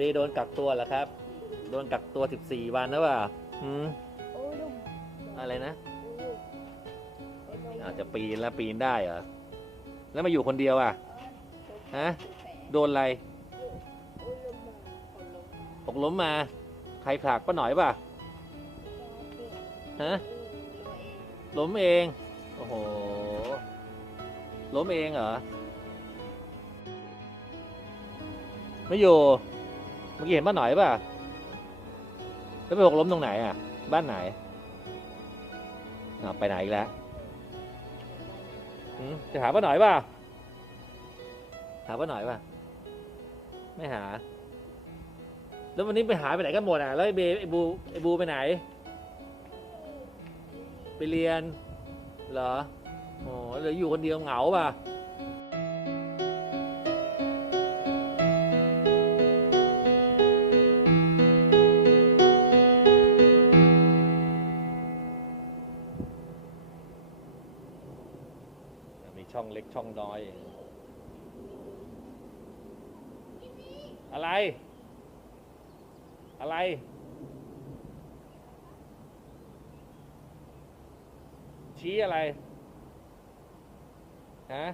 เดย์โดนกักตัวเหรอครับ โดนกักตัว 14 วันนะว่าหืมโอ้ลุงอะไรนะอาจจะปีนแล้วปีนได้เหรอ แล้วมาอยู่คนเดียวอะ ฮะ โดนอะไรโอ้ลุงมาคนลุงหกล้มมา ใครผลักป้าหน่อยป่ะ ฮะ ล้มเอง โอ้โห ล้มเองเหรอ ไม่อยู่ มื่อกี้เห็นป้าหน่อยป่ะแล้วไปหกล้มตรงไหนอะ บ้านไหนอ่าวไปไหนอีกแล้วหืมจะหาป้าหน่อยป่ะหาป้าหน่อยป่ะไม่หา แล้ววันนี้ไปหาไปไหนกันหมดอะแล้วไอ้เบไอ้บูไอ้บูไปไหน ไปเรียนเหรอโอ้เหลืออยู่คนเดียวเหงาป่ะ ช่องเล็กช่องน้อยอะไร อะไร ชี้อะไร ฮะ